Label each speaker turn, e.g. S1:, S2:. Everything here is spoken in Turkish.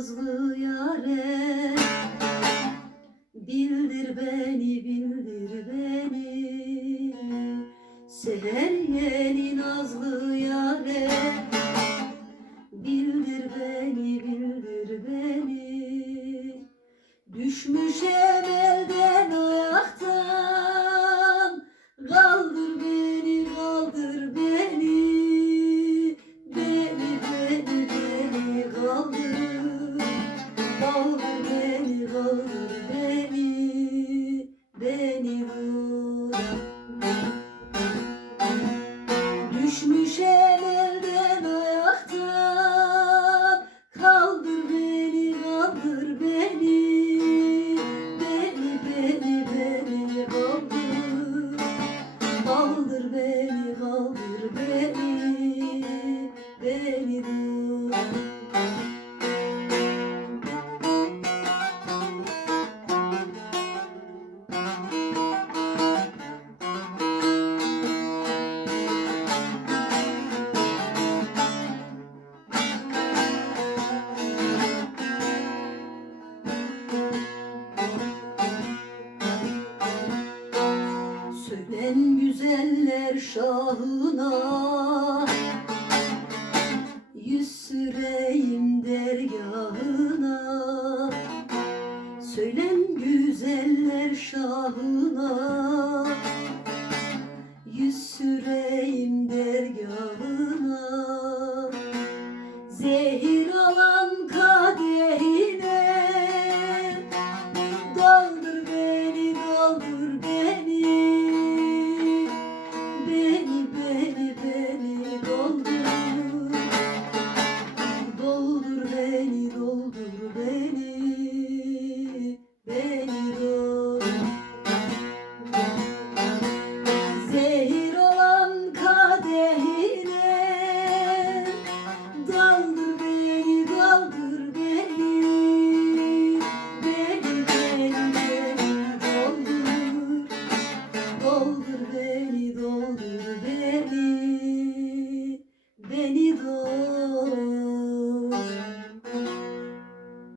S1: Nazlı yare Bildir beni, Yeli nazlı yare. Bildir beni, bildir beni. Düşmüş emelden ayaktan. Kaldır beni, kaldır beni. Beni, beni, beni kaldır. Kaldır beni, kaldır beni, kaldır beni şahına. Yüz süreyim dergahına. Söylem güzeller şahına. Yüz süreyim dergahına. Zehir